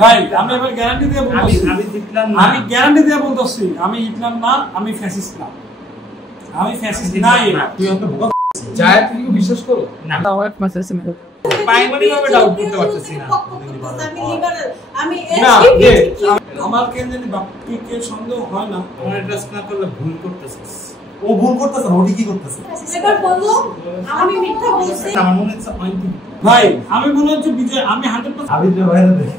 ভাই আমি এবার গ্যারান্টি দিয়ে বলছি, আমি হিটলার না, আমি গ্যারান্টি দিয়ে বলতেছি আমি হিটলার না, আমি ফ্যাসিস্ট না, আমি ফ্যাসিস্ট না। তুই আমাকে বোকা যায়, তুই বিশ্বাস করো না? দাওয়াত মাসে সিম্পল প্রাইমারি ভাবে ডাউট করতে পারতেছি না। আমি লিবারেল, আমি আমার কেন জানি বাপকে কে সন্দেহ হয় না, আমার ট্রাস্ট না করলে ভুল করতেছিস। ও ভুল করতেছে, ওটি কি করতেছে? এবার বলো আমি মিথ্যা বলছি? আমার মনে হচ্ছে ভাই আমি মনে হচ্ছে বিজয়, আমি 100% আবির ভাইরা দেখ।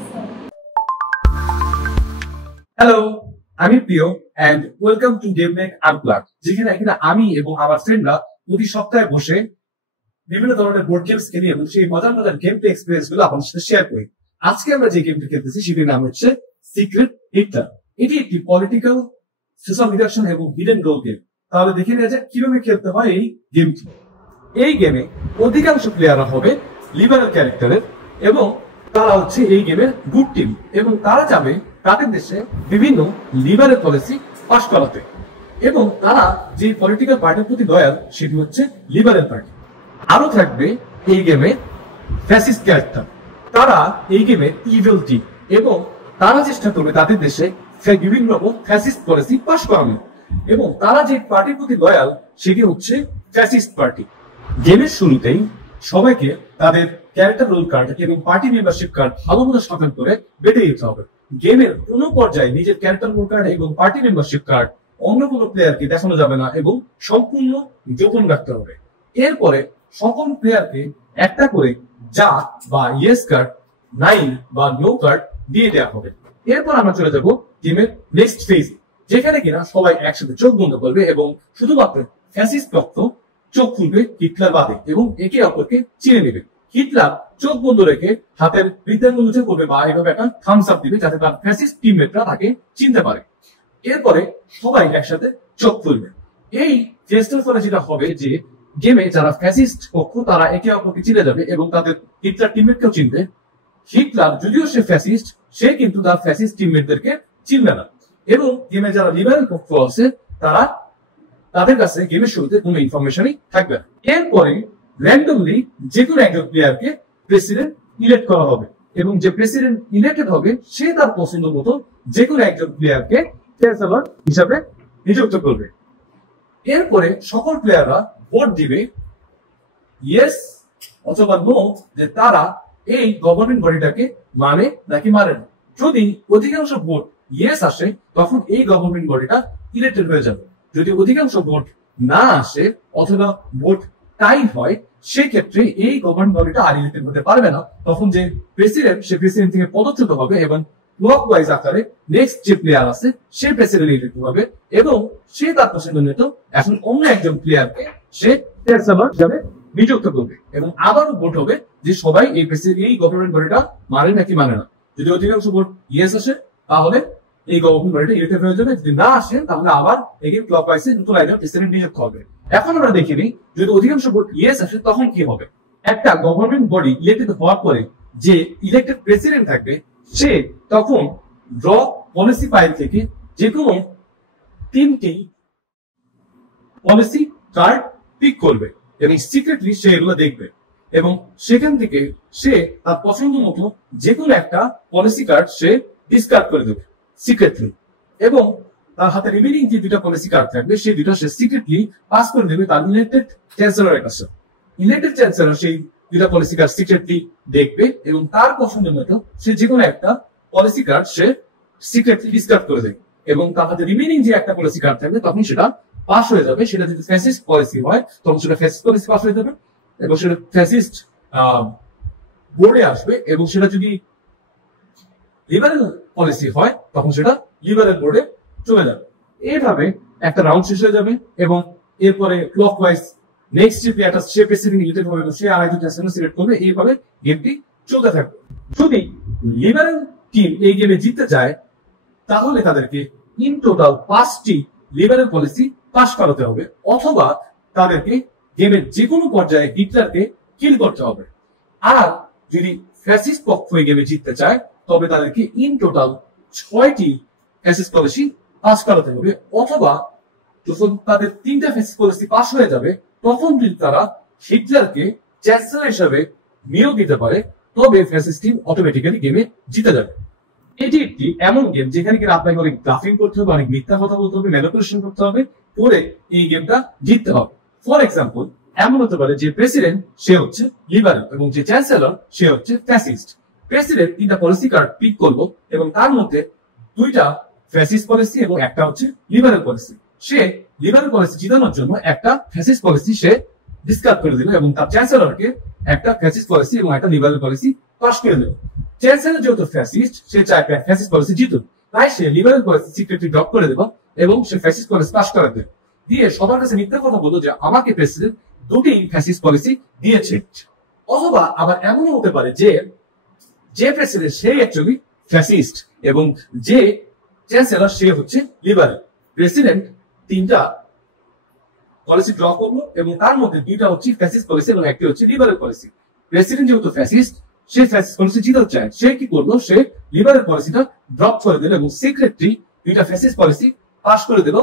হ্যালো, আমি প্রিয় এন্ড ওয়েলকাম টু গেমমেক আনপ্লাগড, যেখানে এখানে আমি এবং আমার ফ্রেন্ডরা প্রতি সপ্তাহে বসে বিভিন্ন ধরনের বোর্ড গেমস খেলি এবং সেই মজার মজার গেম প্লে এক্সপিরিয়েন্স গুলো আপনাদের সাথে শেয়ার করি। আজকে আমরা যে গেমটি খেলতেছি সেটির নাম হচ্ছে সিক্রেট হিটলার। এটি একটি পলিটিক্যাল সোশ্যাল ডিডাকশন এবং হিডেন রোল গেম। তাহলে দেখে নেওয়া যাক কিভাবে খেলতে হয় এই গেমটি। এই গেমে অধিকাংশ প্লেয়াররা হবে লিবারেল ক্যারেক্টারের এবং তারা হচ্ছে এই গেমের গুড টিম এবং তারা যাবে তাদের দেশে বিভিন্ন লিবারেল পলিসি পাস করাতে এবং তারা যে পলিটিক্যাল পার্টির প্রতি দয়াল সেটি হচ্ছে লিবারেল পার্টি। আরো থাকবে এই গেমে ফ্যাসিস্ট ক্যারেক্টার, তারা এই গেমে ইভিল টিম এবং তারা চেষ্টা করবে তাদের দেশে বিভিন্ন রকম ফ্যাসিস্ট পলিসি পাস করানো এবং তারা যে পার্টির প্রতি দয়াল সেটি হচ্ছে ফ্যাসিস্ট পার্টি। গেমের শুরুতেই সবাইকে তাদের ক্যারেক্টার রোল কার্ড এবং পার্টি মেম্বারশিপ কার্ড ভালো মতো সচল করে বেটে দিতে হবে। গেমের কোনো পর্যায়ে নিজের ক্যারেক্টার রোল কার্ড এবং পার্টি মেম্বারশিপ কার্ড অন্য কোনো প্লেয়ারকে দেখানো যাবে না এবং সম্পূর্ণ গোপন রাখতে হবে। এরপরে সকল প্লেয়ারকে একটা করে যা বা ইয়েস কার্ড, নাইন বা নো কার্ড দিয়ে দেওয়া হবে। এরপর আমরা চলে যাব গেমের নেক্সট ফেজে, যেখানে কিনা সবাই একসাথে চোখ বন্ধ করবে এবং শুধুমাত্র ফ্যাসিস্ট পক্ষ চোখ খুলবে হিটলার বাদে এবং একে অপরকে চিনে নেবে। হিটলার চোখ বন্ধ রেখে হাতের বৃত্তাঙ্গুল উঁচু করবে বা এভাবে একটা থামস আপ দিবে যাতে তার ফ্যাসিস্ট টিমমেটরা তাকে চিনতে পারে। এরপরে সবাই একসাথে চোখ খুলবে। এই ফেস্টের ফলে যেটা হবে যে গেমে যারা ফ্যাসিস্ট পক্ষ তারা একে অপরকে চিনে যাবে এবং তাদের হিটলার টিমমেটকেও চিনবে। হিটলার যদিও সে ফ্যাসিস্ট, সে কিন্তু তার ফ্যাসিস্ট টিমমেটদেরকে চিনবে না এবং গেমে যারা লিবারেল পক্ষ আছে তারা তাদের কাছে গেমের শুরুতে কোনো ইনফরমেশনই থাকবে না। এরপরে র্যান্ডমলি যে কোনো একজন প্লেয়ারকে প্রেসিডেন্ট ইলেক্ট করা হবে এবং যে প্রেসিডেন্ট ইলেক্টেড হবে সে তার পছন্দ মতো যে কোনো একজন প্লেয়ারকে চ্যান্সেলর হিসাবে নিযুক্ত করবে। এরপরে সকল প্লেয়াররা ভোট দিবে ইয়েস অথবা নো যে তারা এই গভর্নমেন্ট বডিটাকে মানে নাকি মানে না। যদি অধিকাংশ ভোট ইয়েস আসে তখন এই গভর্নমেন্ট বডিটা ইলেক্টেড হয়ে যাবে। যদি অধিকাংশ ভোট না আসে অথবা ভোট টাই হয় সেক্ষেত্রে এই গভর্নমেন্ট বডিটা আর ইলেক্টেড হতে পারবে না। তখন যে প্রেসিডেন্ট সে প্রেসিডেন্ট থেকে পদচ্যুত হবে এবং ক্লক ওয়াইজ আকারে নেক্সট যে প্লেয়ার আছে সে প্রেসিডেন্ট ইলেক্টেড হবে এবং সে তার পছন্দ মতো এখন অন্য একজন প্লেয়ারকে সে চ্যান্সেলর হিসাবে নিযুক্ত করবে এবং আবারও ভোট হবে যে সবাই এই গভর্নমেন্ট বডিটা মানে নাকি মানে না। যদি অধিকাংশ ভোট ইয়েস আসে তাহলে এই গভর্নমেন্ট বডিটা ইলেক্টেড হয়ে যাবে, যদি না আসে তাহলে আবার এগেন ক্লক ওয়াইজে নতুন একজন প্রেসিডেন্ট নিযুক্ত হবে। এখন আমরা দেখে নিই যদি অধিকাংশ ভোট ইয়েস আসে তখন কি হবে। একটা গভর্নমেন্ট বডি ইলেক্টেড হওয়ার পরে যে ইলেক্টেড প্রেসিডেন্ট থাকবে সে তখন ড্র পলিসি ফাইল থেকে যে কোনো 3টি পলিসি কার্ড পিক করবে এবং সিক্রেটলি সে এগুলো দেখবে এবং সেখান থেকে সে তার পছন্দ মতো যে কোনো একটা পলিসি কার্ড সে ডিসকার্ড করে দেবে সিক্রেটলি এবং তার হাতে রিমেনিং যে দুটা পলিসি কার্ড থাকবে সেই দুটো সে সিক্রেটলি পাস করে দেবে তার ইলেক্টেড চ্যান্সেলরের কাছে। ইলেক্টেড চ্যান্সেলর সেই দুটা পলিসি কার্ড সিক্রেটলি দেখবে এবং তার পছন্দ মতো সে যে কোনো একটা পলিসি কার্ড সে সিক্রেটলি ডিসকার্ড করে দেবে এবং তার হাতে রিমেনিং যে একটা পলিসি কার্ড থাকবে তখন সেটা পাস হয়ে যাবে। সেটা যদি ফ্যাসিস্ট পলিসি হয় তখন সেটা ফ্যাসিস্ট পলিসি পাস হয়ে যাবে এবং সেটা ফ্যাসিস্ট বোর্ডে আসবে এবং সেটা যদি লিবারেল পলিসি হয় তখন সেটা লিবারেল বোর্ডে চলে যাবে। এইভাবে একটা রাউন্ড শেষ হয়ে যাবে এবং এরপরে ক্লক ওয়াইজ নেক্সট যে প্লেয়ারটা সে প্রেসিডেন্ট ইলেক্টেড হবে সে আরেকজন চ্যান্সেলর সিলেক্ট করবে। এইভাবে গেমটি চলতে থাকবে। যদি লিবারেল টিম এই গেমে জিততে যায় তাহলে তাদেরকে ইন টোটাল 5টি লিবারেল পলিসি পাস করাতে হবে অথবা তাদেরকে গেমের যে কোনো পর্যায়ে হিটলারকে কিল করতে হবে। আর যদি ফ্যাসিস্ট পক্ষ এই গেমে জিততে চায় তবে তাদেরকে ইন টোটাল 6টি ফ্যাসিস্ট পলিসি পাস করাতে হবে অথবা যখন তাদের 3টা ফ্যাসিস্ট পলিসি পাস হয়ে যাবে তখন যদি তারা হিটলারকে চ্যান্সেলর হিসাবে নিয়োগ দিতে পারে তবে ফ্যাসিস্ট টিম অটোমেটিক্যালি গেমে জিতে যাবে। এটি একটি এমন গেম যেখানে কিনা আপনাকে অনেক গ্রাফিং করতে হবে, অনেক মিথ্যা কথা বলতে হবে, ম্যানিপুলেশন করতে হবে, করে এই গেমটা জিততে হবে। ফর এক্সাম্পল, এমন হতে পারে যে প্রেসিডেন্ট সে হচ্ছে লিবারেল এবং যে চ্যান্সেলর সে হচ্ছে ফ্যাসিস্ট। প্রেসিডেন্ট 3টা পলিসি কার্ড পিক করলো এবং তার মধ্যে 2টা ফ্যাসিস্ট পলিসি এবং একটা হচ্ছে লিবারেল পলিসি। সে লিবারেল পলিসি জিতানোর জন্য একটা ফ্যাসিস্ট পলিসি সে ডিসকার্ড করে দিল এবং তার চ্যান্সেলরকে একটা ফ্যাসিস্ট পলিসি এবং একটা লিবারেল পলিসি পাস করে দিল। চ্যান্সেলর যেহেতু ফ্যাসিস্ট, সে চায় ফ্যাসিস্ট পলিসি জিতুক, তাই সে লিবারেল পলিসি সিক্রেটলি ড্রপ করে দেব এবং সে ফ্যাসিস্ট পলিসি পাস করে দেবে। দিয়ে সবার কাছে মিথ্যা কথা বললো যে আমাকে প্রেসিডেন্ট 2টি ফ্যাসিস্ট পলিসি দিয়েছে। অথবা আবার এমনও হতে পারে যে প্রেসিডেন্ট সে অ্যাকচুয়ালি ফ্যাসিস্ট এবং যে চ্যান্সেলর সে হচ্ছে লিবারেল। প্রেসিডেন্ট 3টা পলিসি ড্র করলো এবং তার মধ্যে 2টা হচ্ছে ফ্যাসিস্ট পলিসি এবং একটি হচ্ছে লিবারেল পলিসি। প্রেসিডেন্ট যেহেতু ফ্যাসিস্ট, সে ফ্যাসিস্ট পলিসি জিততে চায়, সে কি করলো, সে লিবারেল পলিসিটা ড্রপ করে দিল এবং সিক্রেটলি 2টা ফ্যাসিস্ট পলিসি পাস করে দিল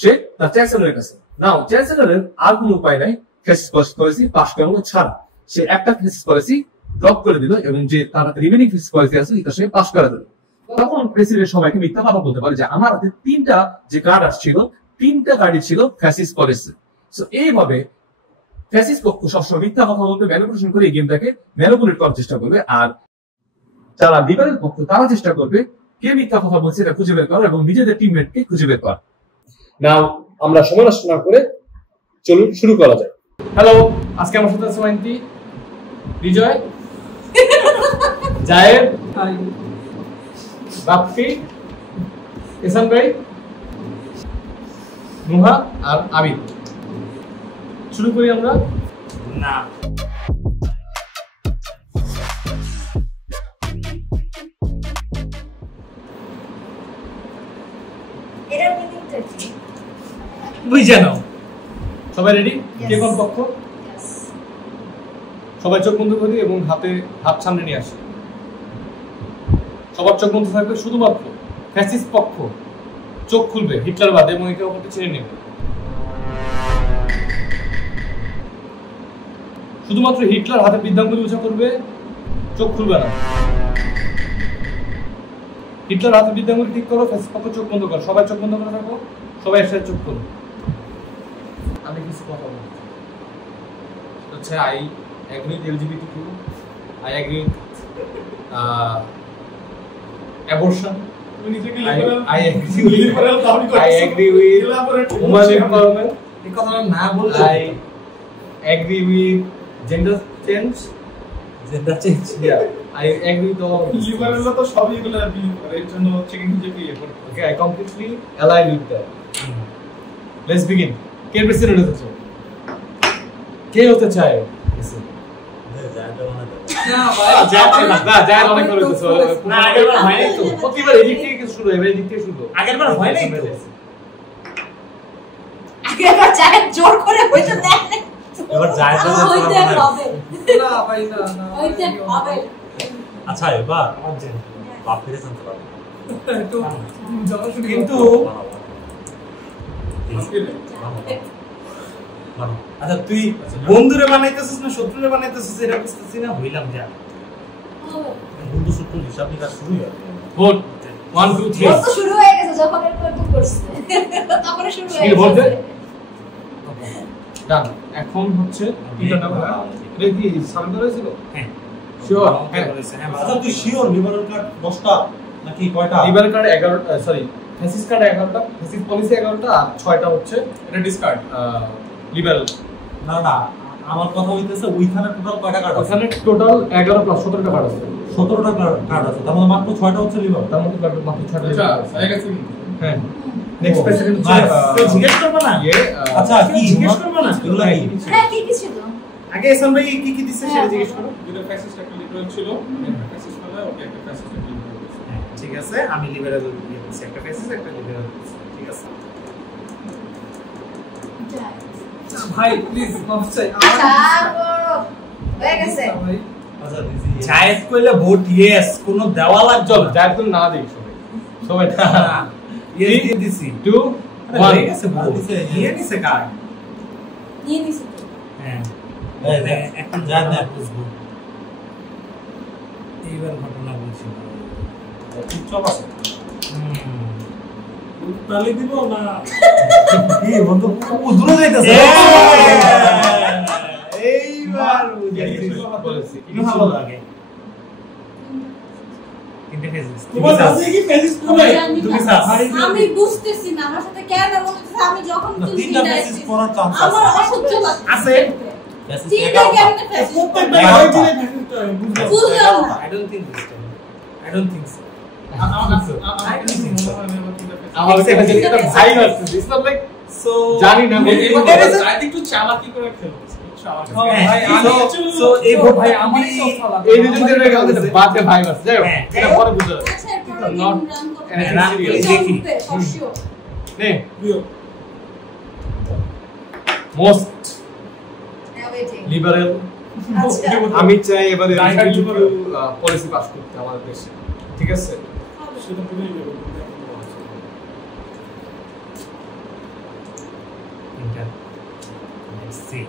সে তার চ্যান্সেলরের কাছে। নাও চ্যান্সেলরের আর কোনো উপায় নাই ফ্যাসিস্ট পলিসি পাস করানো ছাড়া, সে একটা ফ্যাসিস্ট পলিসি ড্রপ করে দিল এবং যে তার হাতে রিমেনিং ফ্যাসিস্ট পলিসি আছে এটা সে পাস করে দিল। তখন প্রেসিডেন্ট সবাইকে মিথ্যা কথা বলতে পারে যে আমার হাতে 3টা যে কার্ড আসছিল 3টা কার্ডই ছিল ফ্যাসিস্ট পলিসি। সো এইভাবে ফ্যাসিস্ট পক্ষ সবসময় মিথ্যা কথা বলতে ম্যানিপুলেশন করে এই গেমটাকে ম্যানিপুলেট করার চেষ্টা করবে, আর যারা লিবারেল পক্ষ তারা চেষ্টা করবে কে মিথ্যা কথা বলছে এটা খুঁজে বের করা এবং নিজেদের টিমমেটকে খুঁজে বের করা। নাও আমরা সময় নষ্ট না করে চলুন শুরু করা যায়। হ্যালো, আজকে আমার সাথে আছে মাইন্টি, বিজয়, জায়েদ, বাপ্পি, এহসান ভাই, নুহা আর আবিদ। শুরু করি আমরা। না বুঝে নাও। সবাই রেডি? কে কোন পক্ষ? সবাই চোখ বন্ধ করি এবং হাত সামনে নিয়ে আসি। সবার চোখ বন্ধ থাকবে, শুধুমাত্র ফ্যাসিস্ট পক্ষ চোখ খুলবে হিটলার বাদে এবং একে অপরকে ছেড়ে নেবে। শুধুমাত্র হিটলার হাতে বৃদ্ধাঙ্গুলি উঁচা করবে, চোখ খুলবে না। হিটলার হাতে বৃদ্ধাঙ্গুলি ঠিক করো, ফ্যাসিস্ট পক্ষ চোখ বন্ধ করো। সবাই চোখ বন্ধ করে থাকো, সবাই একসাথে চোখ করো। আমি কিছু কথা বলছি, হচ্ছে I agree with LGBTQ, I agree with abortion, I agree with women empowerment, I agree with gender change, yeah, I agree with all. Liberal তো সবই এগুলো বিলিভ করে, এর জন্য চিকেন হিসেবে ইয়ে করে। Okay, I completely align with that. Let's begin. K president হতে চায়? কে হতে চায়? প্রতিবার এদিক থেকে কিছু শুরু, এবার এদিক থেকে শুরু। আগেরবার হয় নাই তো। আগেরবার জায়েদ জোর করে হইতে দেন না। এবার জায়েদ হইতে হবে। না ভাই না হইতে হবে। আচ্ছা এবার আমার যে বাপ ফিরে জানতে পারবে কিন্তু আচ্ছা তুই বন্ধুরে বানাইতেছিস না শত্রুরে বানাইতেছিস এটা বুঝতেছি না। হইলাম যা বন্ধু শত্রুর হিসাব নিকাশ শুরু হয়। ভোট 1 2 3 তো শুরু হয়ে গেছে যখন এরপর তো করছে তখন শুরু হয়ে বলতে গেছে। ডান। এখন হচ্ছে এটা না এটা কি সামনে হয়েছিল? হ্যাঁ শিওর। আচ্ছা তুই শিওর লিবারেল কার্ড 10টা নাকি কয়টা? লিবারেল কার্ড 11টা, সরি ফ্যাসিস্ট কার্ড 11টা, ফ্যাসিস্ট পলিসি 11টা আর 6টা হচ্ছে এটা ডিসকার্ড লিবারেল। না না আমার কথা হইতেছে ওইখানে টোটাল কয়টা কার্ড আছে? ওখানে টোটাল 11 প্লাস 17টা কার্ড আছে। 17টা কার্ড আছে, তার মধ্যে মাত্র 6টা হচ্ছে লিবারেল। তার মধ্যে মাত্র 6টা। আচ্ছা হয়ে গেছে। হ্যাঁ নেক্সট প্রেসিডেন্ট জিজ্ঞেস করবে না? আচ্ছা কি জিজ্ঞেস করবে না? এগুলা কি? হ্যাঁ কি কি ছিল? আগে এসএম ভাই কি কি দিছে সেটা জিজ্ঞেস করো। দুটো ফ্যাসিস্ট একটা লিবারেল ছিল, একটা ফ্যাসিস্ট হলো, ওকে একটা ফ্যাসিস্ট একটা লিবারেল। ঠিক আছে আমি লিবারেল দিয়ে দিছি, একটা ফ্যাসিস্ট একটা লিবারেল দিছি। ঠিক আছে ভাই প্লিজ মাফ চাই। আচ্ছা বড় হয়ে গেছে। আচ্ছা দিছি। জায়েদ কইলে ভোট ইয়েস, কোনো দেওয়া লাগবে চল জায়েদ তো না দেই সবাই না ইয়েস দিয়ে দিছি। 2 1 হয়ে গেছে ভোট দিছে, নিয়ে নিছে কার্ড। নিয়ে নিছি। হ্যাঁ এখন জায়েদ না বুঝবো এইবার ঘটনা বলছি। চুপচাপ আছে তালি দিব না কি বন্ধু ও দূরে যাইতেছে এইবার বলেছি কি ভালো লাগে তিনটে ফেসিস তোমার কাছে কি ফেসিস করে তুমি সাস আমি বুঝতেছি না আমার সাথে কেন এমন হচ্ছে আমি যখন তুলছি তিনটা মেসেজ পড়ার চান্স আমার আছে অসহ্য লাগছে আছে তিনটা কেমনে ফেসিস প্রত্যেকটা ভাই দিলে ফেসিস করে বুঝছো বুঝলাম না I don't think this time. I don't think so. আমার কাছে এটা ভাই আছে ইটস নট লাইক So জানি না একটু চালাকি করে খেলো so এই ভাই আমারই সব চালাকি এই দুজনের মধ্যে আমাদের বাদে ভাই আছে যাই হোক হ্যাঁ। এটা পরে বুঝা যাবে আচ্ছা এরপর Not রান anything করতে serious. দেখি। ফর নে প্রিয় মোস্ট ওয়েটিং লিবারেল আচ্ছা আমি চাই এবারে Right. পলিসি পাস করতে আমাদের দেশে ঠিক আছে সেটা তুমি Let's see.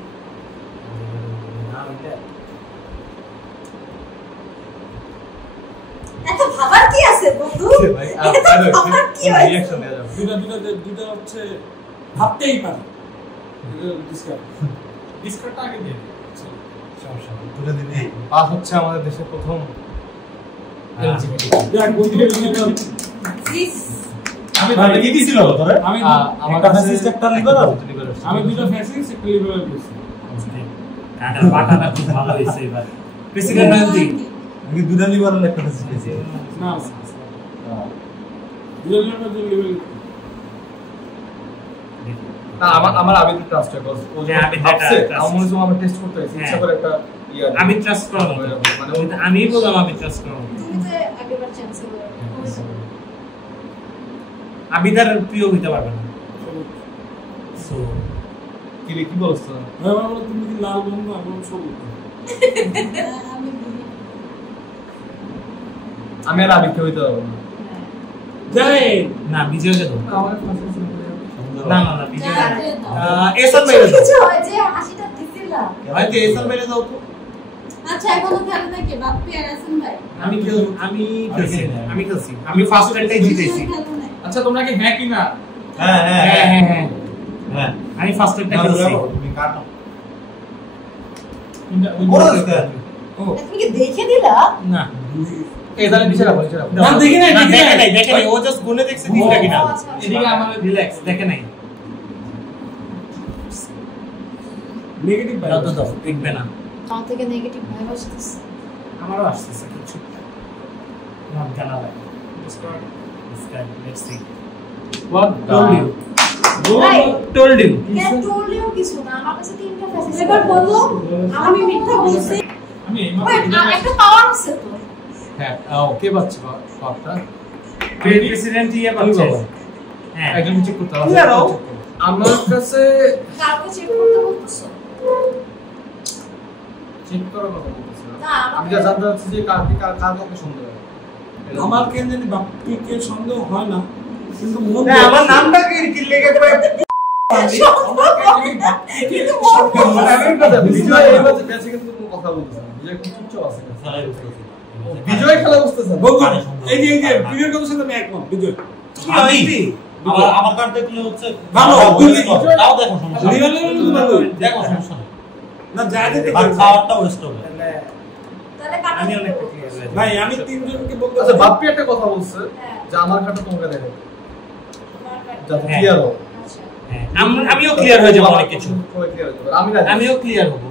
এত ভাবার কি আছে বন্ধু ভাই এত ভাবার কি আছে রিঅ্যাকশন দেওয়া যাবে দুটা হচ্ছে ভাবতেই পারে ডিসকার্ডটা আগে দিয়ে সমস্যা নেই। দূরে দিবি পাস হচ্ছে আমাদের দেশের প্রথম LGBT দেখ বন্ধু প্লিজ আমি মানে কি দিছিল তোরে আমি আমার একটা কাছে ফ্যাসিস্ট একটা লিবারেল আমি দুটো ফ্যাসিস একটা লিবারেল করছি কাটার বাটাটা খুব ভালো হয়েছে এবার প্রেসিডেন্ট নন্দী আমি দুটা লিবারেল একটা ফ্যাসিস্ট পেয়েছি না দুটো লিবারেল না আমার আবেদন ট্রাস্ট হয় কজ ও হ্যাঁ, আবেদনটা ভাবছে trust। আমার মনে হয় আমার টেস্ট করতে হয়েছে ইচ্ছা হ্যাঁ। করে একটা ইয়া আমি ট্রাস্ট করার মতো মানে মানে আমি বললাম আমি ট্রাস্ট করার মতো তুমি তো আগেরবার চ্যান্সেলর আমি তার প্রিয় হইতে পারবে না সো কি বলছ ভাই বলো তুমি কি লাল বন্ধু আমি সবুজ আমি বলি আমি আর আবেগ হইতে পারবো না যাই না বিজয়কে দাও আমার না না না বিজয় যা, না। দে দাও। এসন বাইরে দাও কিছু হয় যে হাসিটা দিছিলা হয়তো এসন বাইরে দাও তো আচ্ছা এখনো খেলে নাকি বাপ্পি আর হাসান ভাই আমি খেলছি খেলি না। আমি ফার্স্ট টাইমটাই জিতেছি খেলে নাই। আচ্ছা তোমরা কি হ্যাঁ কি না হ্যাঁ হ্যাঁ হ্যাঁ হ্যাঁ হ্যাঁ হ্যাঁ আমি ফার্স্ট টাইমটা না খেলছি তুমি কাটো কোনটা বড় দিতে তুমি কি দেখে দিলা না এই দাঁড়া নিচে রাখো না দেখি নাই না, দেখি নাই দেখে নাই ও জাস্ট গুনে দেখছে দিনটা কিনা ও, আচ্ছা, আচ্ছা। এদিকে আমার রিল্যাক্স দেখে নাই নেগেটিভ ভাই দাও তো দাও দেখবে না আমার থেকে নেগেটিভ ভাইব আসতেছে আমারও আসছে কিছু না জানা লাগে let's see what told you ভাই told you কেন টললেও কিছু না আমার কাছে তিনটা ফেসিস এবার বলো আমি মিথ্যা বলছি আমি এই ওই মাত্র একটা পাওয়ার আছে তো হ্যাঁ ওকে বাচ্চা বাপটা প্রেসিডেন্ট ইয়ে পাচ্ছে হ্যাঁ একজন চেক করতে হবে Clear হও। আমার কাছে কাউকে চেক করতে বলতেছো চেক করার কথা বলতেছি না। না আমি যা জানতে চাচ্ছি যে কাকে সন্দেহ হয় আমার কেন জানি বাপ্পিকে সন্দেহ হয় না কিন্তু মন না আমার নামটা কি লেগে পড়ে কিন্তু মন মানে আমি কথা বিজয় এই ম্যাচে ম্যাচে কিন্তু কোনো কথা বলতেছে না বিজয় কি চুপচাপ আছে বিজয় খেলা বুঝতেছে না বন্ধু এই যে প্রিয়র কথা সাথে আমি একমত বিজয় কি হইবি আমার কার্ড দেখলে হচ্ছে ভালো, তুমি তুমি- দাও দেখো সমস্যা নেই। রিয়েল কিন্তু ভালো দেখো সমস্যা নেই না যা দিতে বাট খাওয়ারটা ওয়েস্ট হবে তাহলে কাটা আমি দিতে অনেক বলবো। ক্লিয়ার হয়ে ভাই আমি তিনজনকে বলতে আচ্ছা বাপ্পি একটা কথা বলছে হ্যাঁ, যে আমার কাটা তোমাকে দেখে তোমার কাটা। যাতে হ্যাঁ। ক্লিয়ার হবে আচ্ছা। হ্যাঁ আমিও ক্লিয়ার হয়ে যাব অনেক কিছু সবাই clear হয়ে যাবে। আমি না আমিও ক্লিয়ার হব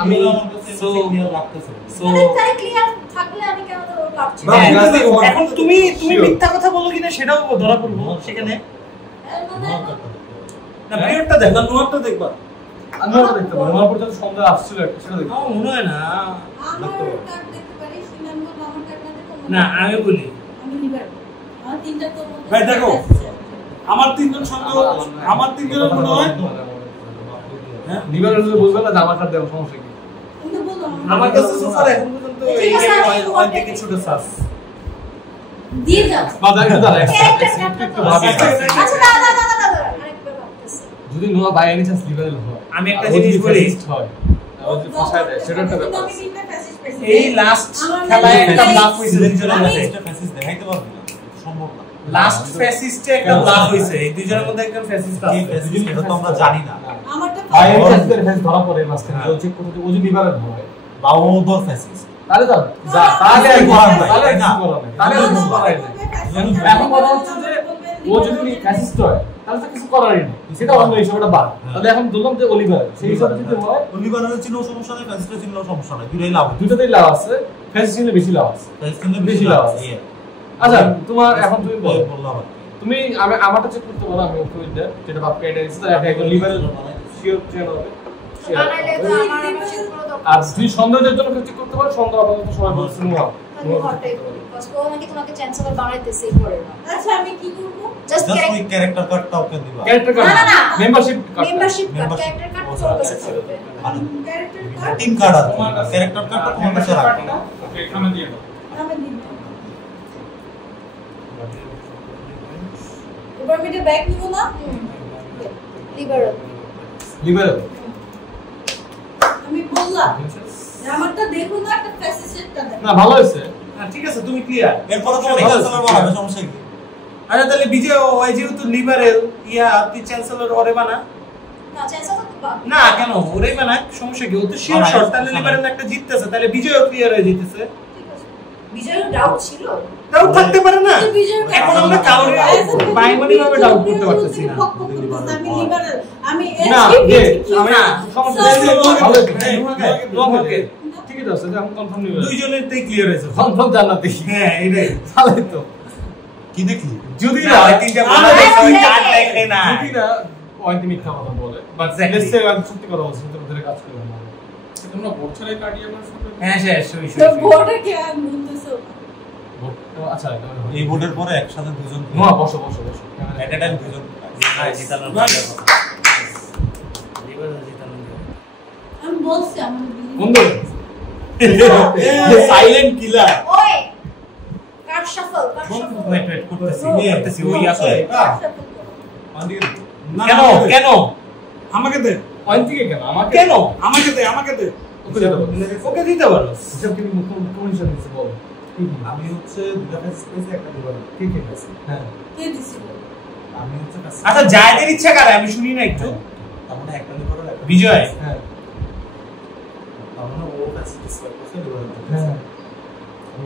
আমি আমার কাছে So- ক্লিয়ার রাখতেছে সো তাহলে তাই ক্লিয়ার থাকলে আমি কেন তো কাটছি না, হ্যাঁ, না, না, এখন তুমি Sure. মিথ্যা কথা বলো কিনা সেটাও ধরা পড়বো সেখানে মানে না পিরিয়ডটা দেখো না নোয়ারটা দেখবা আমি ওটা দেখতে পারি আমার পর্যন্ত সন্দেহ আসছিল একটা সেটা দেখতে আমার মনে হয় না আমার কার্ড দেখতে পারি সিনেমা আমার কার্ড না দেখো না আমি বলি আমি নিবার আমার তিনটা তো ভাই, দেখো। আমার তিনজন সন্দেহ আমার তিনজনের মনে হয় হ্যাঁ নিবার হলে বুঝবে না যে আমার কাছে দেওয়ার সমস্যা কি কিন্তু বলো আমার কাছে সোফার এখন পর্যন্ত ঠিক এই আছে, যে আমি ওয়ান থেকে ছোট সাস দিয়ে যাও বাজার একটু দাঁড়ায় একটা একটু ভাবি আচ্ছা দাঁড়া আরেকবার ভাবতেছি যদি নোয়া বাই এনি চান্স লিবারেল হয় আমি একটা আর ও জিনিস যদি বলি। fascist হয় আর ও যদি ফাঁসায় দেয় সেটা একটা ব্যাপার আমি তিনটা ফেসিস পেয়েছি এই লাস্ট আমার খেলায় মনে একটা হয় ব্লাফ হইছিল আমি- জন্য ফ্যাসিস্ট দেখাইতে পারবে না সম্ভব না। লাস্ট ফ্যাসিস্টে একটা ব্লাড হইছে, এই দুইজনের মধ্যে একজন ফ্যাসিস্ট কি আছে। ফ্যাসিস্ট এটা তো আমরা জানি না। আমারটা ভাই এই ফেসের ফেস ধরা পড়ে মাঝখানে ও চেক করতে ও যদি লিভারের হয় বা ও দর ফ্যাসিস্ট। তাহলে যা তাহলে আর করার নাই, তাহলে তাই না? কিছু করার নাই। তাহলে কিছু করার নাই। এখন কথা হচ্ছে যে ও যদি ফ্যাসিস্ট হয় তাহলে তো কিছু করারই নেই, সেটা অন্য হিসাবে বাদ। তাহলে এখন বললাম যে অলিভার সেই হিসাবে যদি হয় লিভারের চিনলেও সমস্যা নাই, ফ্যাসিস্টের চিনলেও সমস্যা নাই, দুটোই লাভ। দুটোতেই লাভ আছে, ফ্যাসিস্ট নিলে বেশি লাভ আছে। ফ্যাসিস্ট চিনলে বেশি বেশি লাভ লাভ আছে। আছে। আচ্ছা তোমার এখন তুমি বলো, বললাম আর তুমি আমারটা চেক করতে পারো, আমি ওকে এটা যেটা বাপকে এটা দিছি তাহলে একটা লিভারের শিওর চেক হবে। বানাইলে তো আমার আবার চেক করে দাও। আর যদি সন্দেহের জন্য চেক করতে পারো, সন্দেহ আপাতত সবাই বলছে নো হাও। আমি হটাই করি কজ ও নাকি তোমাকে চ্যান্সেলর বানাইতেছে এই করে না। আচ্ছা আমি কি করব? জাস্ট জাস্ট ওই ক্যারেক্টার কার্ডটা ওকে দিবা। ক্যারেক্টার কার্ড না, না, না। Membership card membership card, Membership character card ও, তোর কাছে আচ্ছা, থাকবে। মানে ক্যারেক্টার কার্ড টিম কার্ড আছে, ক্যারেক্টার কার্ডটা তোমার কাছে রাখো। ওকে এখানে দিয়ে দাও। আমি দিব। এবার আমি এটা ব্যাক নিব না? লিবারেল। লিভারেল আমি বললাম যে আমারটা দেখুন না, একটা ফ্যাসিস্টটা দেখো। না ভালো হয়েছে। হ্যাঁ ঠিক আছে, তুমি ক্লিয়ার। এরপরে তো চ্যান্সেলর বানাবে, সমস্যা কি? আচ্ছা তাহলে বিজয় ওই যেহেতু লিবারেল তুই চ্যান্সেলর ওরে বানা। না চ্যান্সেলর তো বা না কেন ওরে বানা, সমস্যা কি? ও তো শিওর শট, তাহলে লিবারেল একটা জিততেছে, তাহলে বিজয়ও ক্লিয়ার হয়ে জিতেছে। ঠিক আছে। বিজয়ের ডাউট ছিল। তাও থাকতে পারে না। কিন্তু বিজয়ের এখন আমরা কাউরে বাইমানি ভাবে ডাউট করতে পারতেছি না। আমি লিবারেল, আমি না এসপি আমি না সমস্যা ভালো ওকে ঠিকই আছে, যে আমি কনফার্ম নিব। দুইজনেরটাই ক্লিয়ার হয়েছে। কনফার্ম জান্নাতি। হ্যাঁ এটাই। তাহলে তো কি দেখলি? যদি না, না ওই তিনটা বলা দেখছে, ওই কার্ড দেখে না। যদি না ওইটি মিথ্যা কথা বলে, বাট Exactly. লেটস সে আমি সত্যি কথা বলছি, তোর ধরে কাজ করে না। তোমরা ভোট ছাড়াই কাটিয়ে আমার সাথে হ্যাঁ শেষ তো ভোটে কে আর বলতেছো? আচ্ছা এই ভোটের পরে একসাথে দুজন নোয়া বসো বসো বসো। এট এ টাইম দুজন জিতানোর আমি বলছি আমার বন্ধু সাইলেন্ট কিলার। ওই card shuffle, card shuffle. Wait করতেছি ওই আছে। না, কেন না, কেন আমাকে দে, ওইন থেকে কেন আমাকে কেন আমাকে দে, আমাকে দে। ওকে দিতে পারো। ওকে দিতে পারো? হিসাব কি কোন হিসাব দিতে বল। আমি হচ্ছে দুটো ফেসিস্ট পেয়েছি, একটা লিভার। ঠিক আছে হ্যাঁ কে দিছিল? আমি হচ্ছে ফেসিস্ট। আচ্ছা জায়দের ইচ্ছা কারে আমি শুনি না একটু। তার মানে একটা লিভারের একটা বিজয় হ্যাঁ তার মানে ও ফেসিস্ট সোয়াইপ করছে লিভারের। হ্যাঁ ও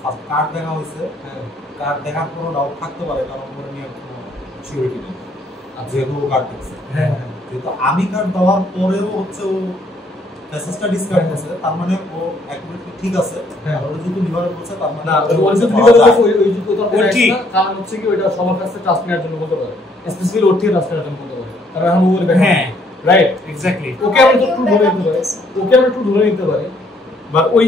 ফার্স্ট কার্ড দেখা হয়েছে, হ্যাঁ কার্ড দেখার পরও ডাউট থাকতে পারে, কারণ ওর নিয়ে কোনো সিউরিটি নেই। যেহেতু ও কার্ড দেখছে, হ্যাঁ যেহেতু আমি কার্ড দেওয়ার পরেও হচ্ছে ও ফেসিস্টটা ডিসকার্ড করছে, তার মানে ও অ্যাকুরেটলি ঠিক আছে। হ্যাঁ। আর ও যেহেতু লিভারে বলছে, তার মানে না ও ওই যে পাওয়া লিভার যায়। ওই যে কথা ও ঠিক। কারণ হচ্ছে কি ওইটা সবার কাছে ট্রাস্ট নেওয়ার জন্য বলতে পারে, স্পেশালি ওর থেকে ট্রাস্ট নেওয়ার জন্য বলতে পারে, কারণ এখন ওর হ্যাঁ রাইট। এক্স্যাক্টলি। ওকে আমরা একটু ধরে নিতে পারি, ওকে আমরা একটু ধরে নিতে পারি, বাট ওই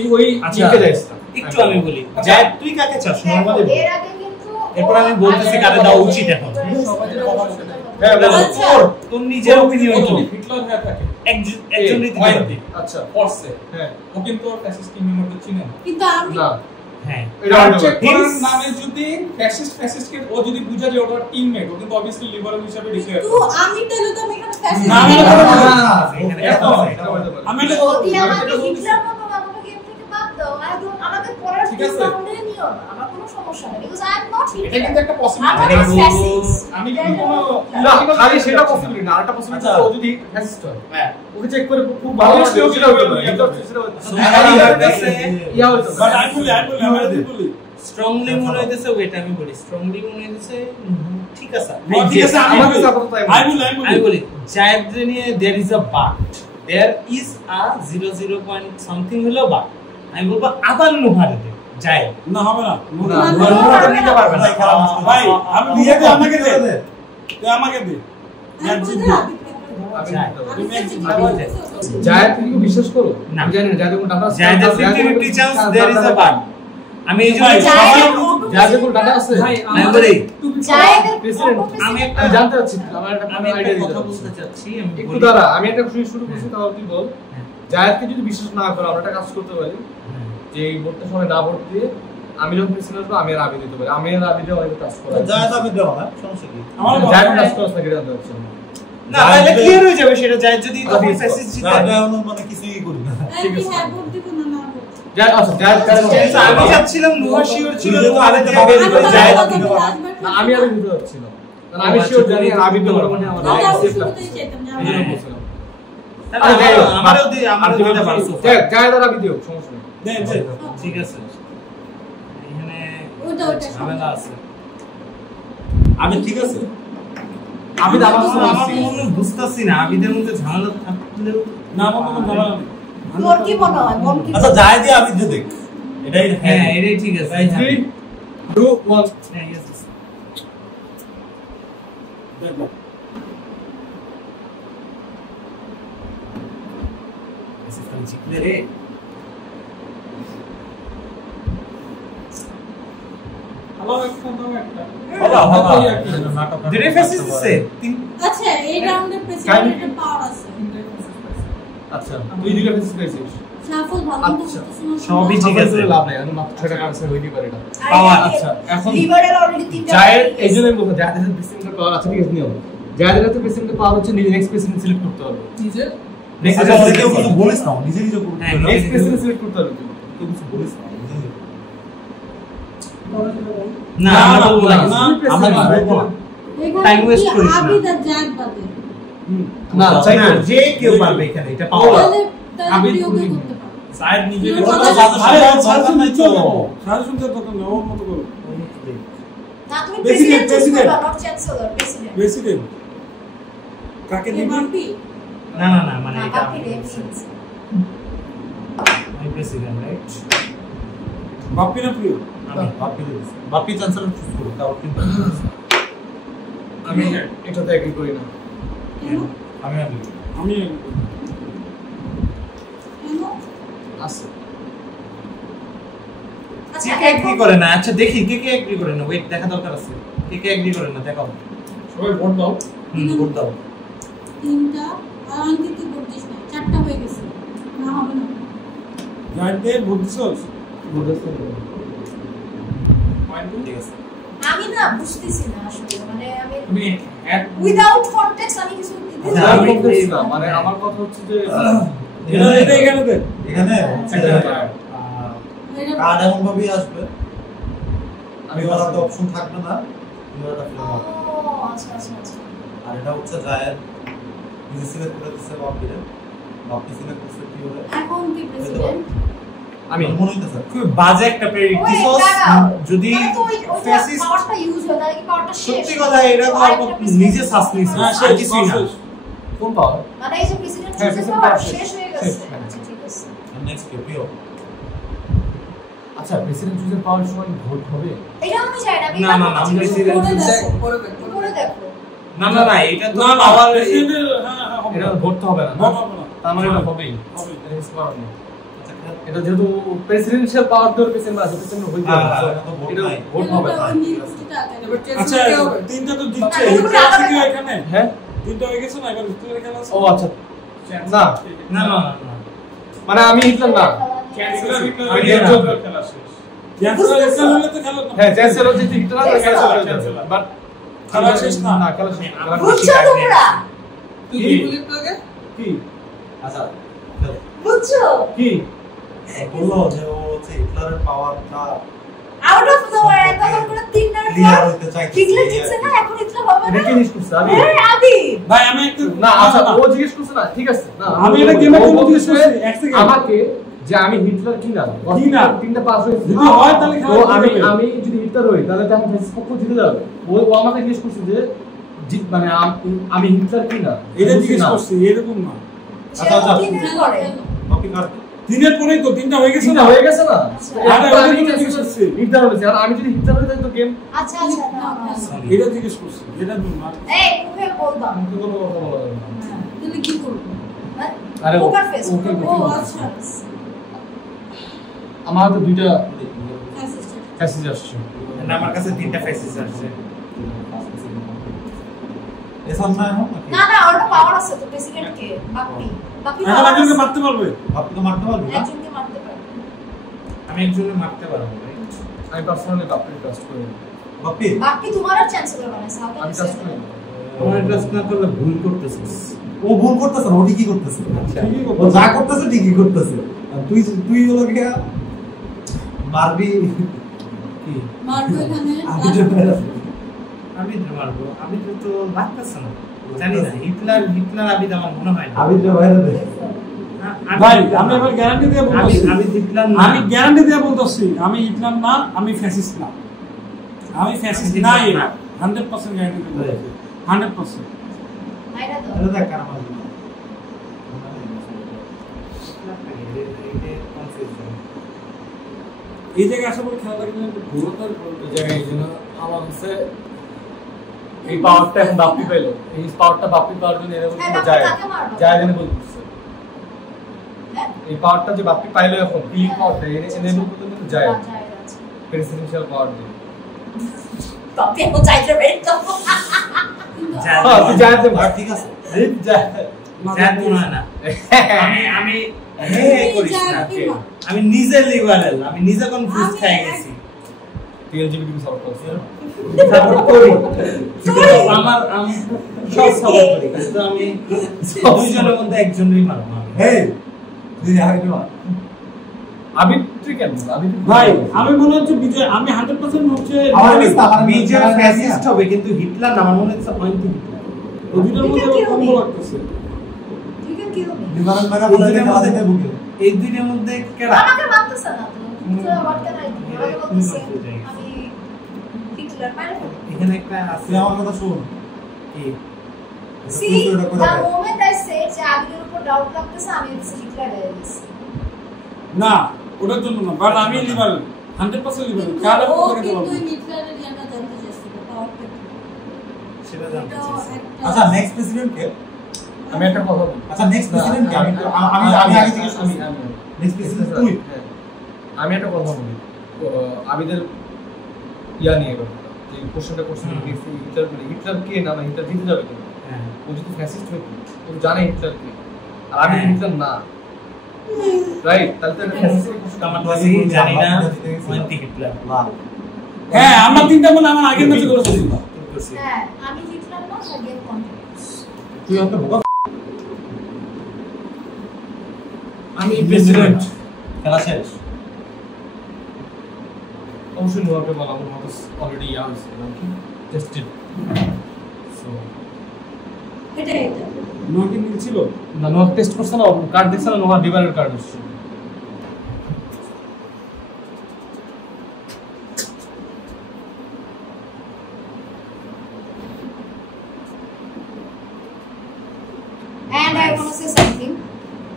আচ্ছা। জিকে যাইস না একটু আমি বলি জায়দ তুই কাকে চাস নরমালি? এর আগে কিন্তু এরপর আমি বলতেছি কারে দেওয়া উচিত এখন। সবাই যেটা বলা সেটা হ্যাঁ বলো। আচ্ছা। তোর নিজের অপিনিয়ন ও তো যদি হিটলার হয়ে থাকে একজন দিতে পারবি। আচ্ছা ফোর্সে হ্যাঁ ও কিন্তু ফ্যাসিস্ট টিম মেম্বারকে চিনে না। কিন্তু আমি না হ্যাঁ এটা কার্ড হতে চেক পারে। করার নামে যদি ফ্যাসিস্টকে ও যদি বুঝা যায় ওটা টিমমেট, ও কিন্তু অবভিয়াসলি লিবারেল হিসেবে ডিক্লেয়ার তো করে। আমি তাহলে তো আমি এখানে ফ্যাসিস্ট না, আমি না, এটা বলবো না। এখানে এটা এটা হতে এটা পারে। আমি এটা যদি আমি আমাকে যেটা বলতেছি- হিটলার মতো আমাকে গেম থেকে বাদ দাও, আমাকে পরের ঠিক টিম আছে। রাউন্ডে নিও না, আমার কোনো সমস্যা নেই, বিকজ আই এম নট এটা হিটলার। কিন্তু একটা আমি পসিবিলিটি। একটা ফ্যাসিস্ট। আমি কিন্তু কোনো না খালি সেটা পসিবিলিটি না, আরেকটা পসিবিলিটি আচ্ছা। ও যদি ফ্যাসিস্ট হয় হ্যাঁ ওকে চেক করে খুব ভালো Obviously, লাগে, সেটা হতে পারে। obviously, এটা সেটা হতে পারে। ইয়া হতে বাট পারে। আমি বলি স্ট্রংলি মনে হইতেছে ওয়েট আমি বলি স্ট্রংলি মনে হইতেছে ঠিক আছে ঠিক আছে, আমি আমার বলি। কাছে আপাতত তাই মনে হয়। আমি বলি জায়দ নিয়ে there is a but there is a 00 point something হলো বাট আমি বলবো আবার নুহারে দে জায়দ না হবে না। না, নুহারে নিতে পারবে না ভাই আমি বিয়ে তো আমাকে দে, তুই আমাকে দে। আমি বলতে রাখি। আমি যায়। নিতে পারি। আমি বলতে জায়েদ তুমি কি বিশ্বাস করো? না। আমি জানি না জায়েদের কোনো ডাটা আছে। জায়দের 50-50 chance there is a but আমি এই জন্য জায়েদের কোনো ডাটা আছে? আমি বলি জায়েদের প্রেসিডেন্ট আমি একটা আমি জানতে চাচ্ছি, আমার একটা আমি আইডিয়া একটা দিতে কথা চাচ্ছি। বলতে চাচ্ছি আমি একটু বলি দাঁড়া, আমি একটা শুরু করছি, তাহলে তুই বল। হ্যাঁ। জায়েদকে যদি বিশ্বাস না করো, আমরা একটা কাজ করতে পারি যে এই ভোটটা সময় না ভোট দিয়ে আমি যখন প্রেসিডেন্ট আসবো, আমি আর আবি দিতে পারি, আমি আর আবি দিয়ে অনেক কাজ করা যায় তো আমি দেবো না, সমস্যা কি? আমার জায়েদ কাজ করা নাকি জানতে চাচ্ছি আমি। না তাহলে ক্লিয়ার হয়ে যাবে সেটা জায়দ যদি তখন ফ্যাসিস্ট জিতে না, আমরা এখনো মানে কিছুই করি না। আমি হ্যাঁ ভোট দিব না না ভোট দিব। যায় আচ্ছা যায় আমি যাচ্ছিলাম নুহা শিওর ছিল তো আরে থেকে বের করে যায় না আমি আরে বুঝতে পারছিলাম কারণ আমি শিওর জানি আমি তো মানে আমার আমারও দি আমারও দিতে পারছো যায় দাদা ভিডিও সমস্যা নেই ঠিক আছে এখানে ওটা ঝামেলা আছে আমি ঠিক আছে আমি তো আমার মনে বুঝতাছি না আবিদের মধ্যে ঝামেলা থাকলেও না আমার কোনো ঝামেলা নেই তোর কি মনে হয় মন কি আচ্ছা যায় দিয়ে আমি যে দেখ এটাই হ্যাঁ এটাই ঠিক আছে 3 2 1 হ্যাঁ yes দেখো সিস্টেম শিখলে রে হ্যালো একটা দাও একটা নাটক ডিরে ফেসিস দিছে আচ্ছা এই রাউন্ডের প্রেসিডেন্টের পাওয়ার আছে আচ্ছা তুই দুইটা ফেস পেয়েছিস সাফল ভালো তো সবই ঠিক আছে লাভ নাই আমি মাত্র 6 টাকা আছে হইতে পারে না পাওয়ার আচ্ছা এখন লিভারের অলরেডি 3টা জায়ের এইজন্যই বলতে জায়ের প্রেসিডেন্টের পাওয়ার আছে ঠিক আছে নিয়ম জায়ের তো প্রেসিডেন্টের পাওয়ার হচ্ছে নিজে নেক্সট প্রেসিডেন্ট সিলেক্ট করতে হবে নিজে আচ্ছা ওদের কেউ কিছু বলিস না নিজে নিজে করতে হ্যাঁ, হবে। নেক্সট প্রেসিডেন্ট সিলেক্ট করতে হবে কেউ কিছু বলিস না নিজে নিজে। না আমরা বলবো না আমরা বলবো না। Time waste করিস না। আবিদ আর জায়েদ বাদে না চাই না, যে কেউ পারবে এখানে এটা পাওয়ার তাহলে আবিদ ভিডিও করি। করতে পারো সাইড নিজে ওর কথা কথা আরে সাজেশন সাজেশন দিচ্ছ। সাজেশন তো তখন ওর মত করো না তুমি President, president president. Not chancellor president president কাকে কে দিবি বাপি না না না মানে এটা বাকি রেফারেন্স আমি প্রেসিডেন্ট রাইট বাপি না প্রিয় আমি বাপ্পি দিয়েছে। বাপ্পি চ্যান্সেলর চুজ করো তাও কিন্তু আমি এটাতে এগ্রি করি না কেন আমি আগে আমি কেন আছে আচ্ছা কে এগ্রি করে না আচ্ছা দেখি কে এগ্রি করে না ওয়েট দেখা দরকার আছে কে এগ্রি করে না দেখাও সবাই ভোট দাও ভোট দাও তিনটা আর আঙ্কিত তুই করছিস না চারটা হয়ে গেছে না হবে না যাইতে বুঝছস ভোট দাও ঠিক আছে আমি না বুঝতেছি না আসলে মানে আমি তুমি এক উইদাউট কনটেক্সট আমি কিছু দিতে আচ্ছা, আমি জানি বলতেছি না মানে আমার কথা হচ্ছে যে এটা এখানে দে এখানে হচ্ছে একটা এটা কার্ড এমন ভাবেই আসবে আমি আমি ওরা তো অপশন থাকবে না তুমি ওটা ফিল ও হবে আচ্ছা আচ্ছা আচ্ছা আর এটা হচ্ছে জায়ের নিজে সিলেক্ট করে দিচ্ছে বাপ্পিরে বাপ্পি সিলেক্ট করছে কি হবে এখন কি প্রেসিডেন্ট আমি মনে হইতেছে খুব বাজে একটা প্রেডিক্ট ওই, দিছস দাঁড়াও। যদি মানে তো ওইটা ফেসিস পাওয়ারটা ইউজ হয় তাহলে কি পাওয়ারটা শেষ সত্যি কথা এটা তো আরেকটা আপনি president নিজে শ্বাস নিছেন হ্যাঁ আর কিছুই না কোন পাওয়ার মানে এই যে প্রেসিডেন্ট হ্যাঁ, চুজের president পাওয়ার power শেষ হয়ে শেষ, গেছে হ্যাঁ। আচ্ছা ঠিক আছে নেক্সট কে প্রিয় আচ্ছা প্রেসিডেন্ট চুজের পাওয়ার সময় ভোট হবে এটা আমি চাই না আমি না, না, না, আমি president করে দেখো করে দেখো না না না এটা তো না না পাওয়ার প্রেসিডেন্ট হ্যাঁ হ্যাঁ হবে এটা ভোট তো হবে না হবে না তার মানে এটা হবেই হবে এটা কিছু করার নেই। এটা যেহেতু প্রেসিডেন্সিয়াল পাওয়ার ধরে প্রেসিডেন্ট আছে প্রেসিডেন্ট হইতে হবে হ্যাঁ, এটা তো ভোট এটা নাই। ভোট হবে না আচ্ছা তিনটা তো দিচ্ছে না, এগুলো আছে কি আলাদা। এখানে হ্যাঁ তিনটা হয়ে গেছে না এবার ভিতরে খেলা আছে ও আচ্ছা না না না না মানে আমি হিটলার না ক্যান্সেলার আমি ভিতরে খেলা শেষ ক্যান্সেলার এক্সাম হলে তো খেলা হ্যাঁ চ্যান্সেলর যদি হিটলার না ক্যান্সেল হয়ে যাবে Chancellor. বাট খেলা শেষ না। না খেলা শেষ না। বুঝছো তোমরা তুই কি? কি বলিস তো আগে কি আচ্ছা বুঝছো কি বললো যে ও হচ্ছে হিটলারের পাওয়ারটা আউট অফ তোমার তখন করে তিনটার ক্লিয়ার পর হতে চাইছে হিটলার জিতছে না এখন হিটলার হবে এটা না কি জিজ্ঞেস করছে আমি হ্যাঁ আদি ভাই আমি একটু না আচ্ছা ও জিজ্ঞেস করছে না ঠিক আছে না আমি এটা গেমের ও জন্য বলতেছে জিজ্ঞেস করছি, এক সেকেন্ড। আমাকে যে আমি হিটলার কি না কি না? তিনটা পাস হয়েছে যদি হয় তাহলে তো খেলা আমি হবে। আমি যদি হিটলার হই তাহলে তখন ফেসিস পক্ষ জিতে যাবে ও আমাকে জিজ্ঞেস করছে যে মানে আমি হিটলার কি না এটা জিজ্ঞেস না। করছি এরকম না আচ্ছা, আচ্ছা। তিনের পরে বাপ্পি কার্ড দিনের পরেই তো তিনটা হয়ে গেছে তিনটা না হয়ে গেছে না আরে, এখন ওটা আমি তো জিজ্ঞেস করছি। হিটলার হয়েছে আর আমি যদি হিটলার হই তাহলে তো গেম আচ্ছা আচ্ছা না এটা জিজ্ঞেস করছি এটা তুমি মার এই মুখে বলবা আমাকে কোনো কথা বলা যাবে না তাহলে কি করবো আরে পোকার ফেস ওকে ও আচ্ছা আমার তো দুইটা অ্যাসিস্ট্যান্ট মেসেজ আসছে না, আমার কাছে তিনটা ফেসিস আসছে এসব না এখন নাকি? না না ওটা পাওয়ার আছে তো প্রেসিডেন্ট কে বাপ্পি বাপ্পি এখন power একজনকে আছে। মারতে পারবে বাপ্পি তো মারতে পারবি না একজনকে মারতে পারে আমি একজনকে মারতে পারবো ভাই আমি পার্সোনালি বাপরে ট্রাস্ট করি না। বাপ্পি বাপ্পি তোমার আর চ্যান্সেলর বানাইছে হাউ আমি ট্রাস্ট করি না। তোমার ট্রাস্ট না করলে ভুল করতেছিস ও ভুল করতেছে না ও ঠিকই করতেছে ঠিকই ও যা করতেছে ঠিকই করতেছে আর তুই তুই হলো কি বারবি কি মারবো এখানে আমি যে বাইরে আছে আমি মারবো আমি তো লাগতেছে না জানি না হিটলার আবিদ আমার মনে হয় না আমি যে বাইরে আছে ভাই আমি এবার গ্যারান্টি দিয়ে বলছি আমি হিটলার না আমি গ্যারান্টি দিয়ে বলতেছি আমি হিটলার না আমি ফ্যাসিস্ট না আমি ফ্যাসিস্ট না 100% গ্যারান্টি দিয়ে বলছি 100% আইরা তো এটা দেখ কারণ এই জায়গায় আসার পর খেলা লাগলে ঘোরতার এই জায়গায় এই জন্য আমার হচ্ছে এই পাওয়ারটা এখন বাপ্পি পেলো এই পাওয়ারটা বাপ্পি পাওয়ার জন্য এরকম হ্যাঁ, যায় বাপ্পি কাকে মারবে? যায় জন্য বলতেছে হ্যাঁ? এই পাওয়ারটা যে বাপ্পি পাইলো এখন ফিলিং পাওয়ারটা এনেবল করতে কিন্তু যায় যায় আছে প্রেসিডেন্সিয়াল পাওয়ার দিয়ে বাপি এখন চাইতে বের তো হ্যাঁ তুই যায় তো আর ঠিক আছে এই যায় জানো না আমি করিস না আমি নিজে লিবারেল আমি নিজে কনফিউজ খাই গেছি টিএলজিবিটি সাপোর্ট করছে সাপোর্ট করি আমার আমি সব সাপোর্ট করি কিন্তু আমি দুইজনের মধ্যে একজনই মারবো এই তুই আগে না আমি তুই কেন আমি ভাই আমি মনে হচ্ছে বিজয় আমি 100% হচ্ছে আমার মিস আমার বিজয় ফ্যাসিস্ট হবে কিন্তু হিটলার না আমার মনে হচ্ছে অয়েন্টি হিটলার ওই দুটোর মধ্যে কম্বো লাগতেছে ঠিক আছে কি হবে লিবারেল মেরা বলে খেলা দিতে বুকে এই দুইটার মধ্যে কেডা আমাকে মারতেছ না তো হোয়াট ক্যান আই ডু আমাকে বলতেছে আমি হিটলার মারব এখানে একটা আছে তুই আমার কথা শুন কি C the moment I said যে আগের উপর ডাউট লাগতেছে আমি হচ্ছে হিটলার হয়ে গেছি না ওটার জন্য না বাট আমি লিবারেল 100% লিবারেল কারণ ও ওটাকে কিন্তু বলবো হিটলারের ইয়াটা জানতে চাইছিল পাওয়ারটা কি সেটা জানতে এটাও চাইছি একটা আচ্ছা নেক্সট প্রেসিডেন্ট কে আমি একটা কথা বলি আচ্ছা নেক্সট প্রেসিডেন্ট কে আমি আগে থেকে শুনি নেক্সট প্রেসিডেন্ট তুই আমি একটা কথা বলি আবিদের ইয়া নিয়ে যে কোশ্চেনটা করছেন হিটলার কে না হিটলার জিতে যাবে কেন হ্যাঁ ও যদি ফ্যাসিস্ট হয় ও জানে হিটলার কে আর আমি হিটলার না রাইট তাহলে তো একটা ফ্যাসিস্ট আমার কাছে জানি না অয়েন্টি হিটলার লাল হ্যাঁ আমরা তিনটা মনে আমার আগের ম্যাচে করেছিলাম হ্যাঁ আমি হিটলার না গেম কন্টিনিউস তুই আমাকে বোকা আমি প্রেসিডেন্ট খেলা শেষ অবশ্যই নোয়াকে বলা আমার মতো অলরেডি ইয়া হয়েছে টেস্টেড সো এটা নোয়াকে নিয়েছিল না নোয়া টেস্ট করছে না কার্ড দেখছে না নোয়া ডিভাইডার কার্ড আসছে And I want to say something.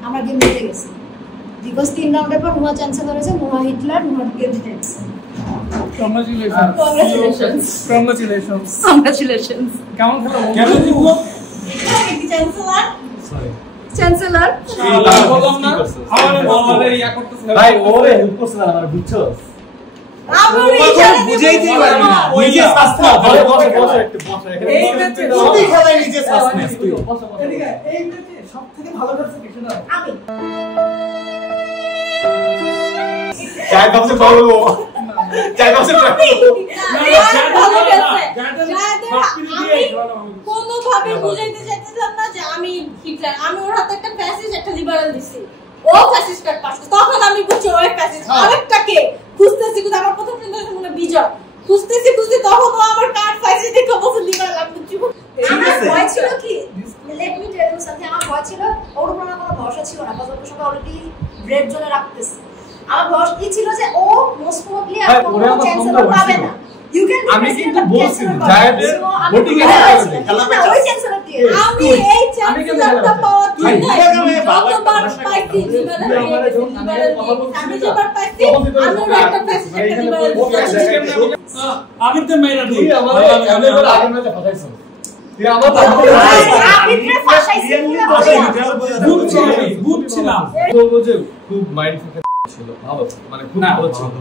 আমার গেম জিতে গেছে বিকজ 3 রাউন্ডের পর নোয়া চ্যান্সেলর হয়েছে নোয়া হিটলার নোয়া গেম জিতে গেছে Congratulations. কেমন খেলা কেন জিতলো চ্যান্সেলর সরি চ্যান্সেলর বললাম না আমাদের বলারে ইয়া করতেছে ভাই ওরে হেল্প করছে না আমার বুঝছস বুঝাইতেই পারি না নিজে শাস্ত্র বসে একটু বসে এই ম্যাচে তুই খেলায় নিজে শাস্ত্র এদিকে এই ম্যাচে সবথেকে ভালো খেলছে কিছু না আমি চাই কাছে বলবো চাই কাছে কোনোভাবে বুঝাইতে চাইতেছিলাম না যে আমি হিটলার আমি ওর হাতে একটা ফ্যাসিস্ট একটা লিবারাল দিছি ও ফ্যাসিস্ট কার্ড পাস তখন আমি বুঝছি ওই ফ্যাসিস্ট আরেকটাকে খুঁজতেছি কিন্তু আমার প্রথম চিন্তা হচ্ছে মনে বিজয় খুঁজতেছি তখন ও আমার কার্ড ফ্যাসিস্ট দেখে বলছে লিবারাল আমি বুঝছি আমার ভয় ছিল কি let me tell you something আমার ভয় ছিল ওর উপর আমার কোনো ভরসা ছিল না কারণ ওর সঙ্গে অলরেডি রেড জোনে রাখতেছে আমার ভরসা কি ছিল যে ও মোস্ট প্রবাবলি আর কোনো চ্যান্সেলর পাবে না ইউ ক্যান আমি কিন্তু বলছি জায়াদের ভোটিং এর ওই চ্যান্সেলর দিয়ে আমি এই চ্যান্সেলরটা পাওয়ার জন্য যতবার পাইছি আমি যেবার পাইছি আমি ওর একটা ফ্যাসিস্ট একটা লিবারাল আমি তো মেরা দিই তুই আমার আগে ম্যাচে ফসাইছিস তুই আমার আর্বিট্রে ফাঁসাইছি বুঝছিলাম বলবো যে খুব মাইন্ড ছিল ভালো মানে খুব ভালো ছিল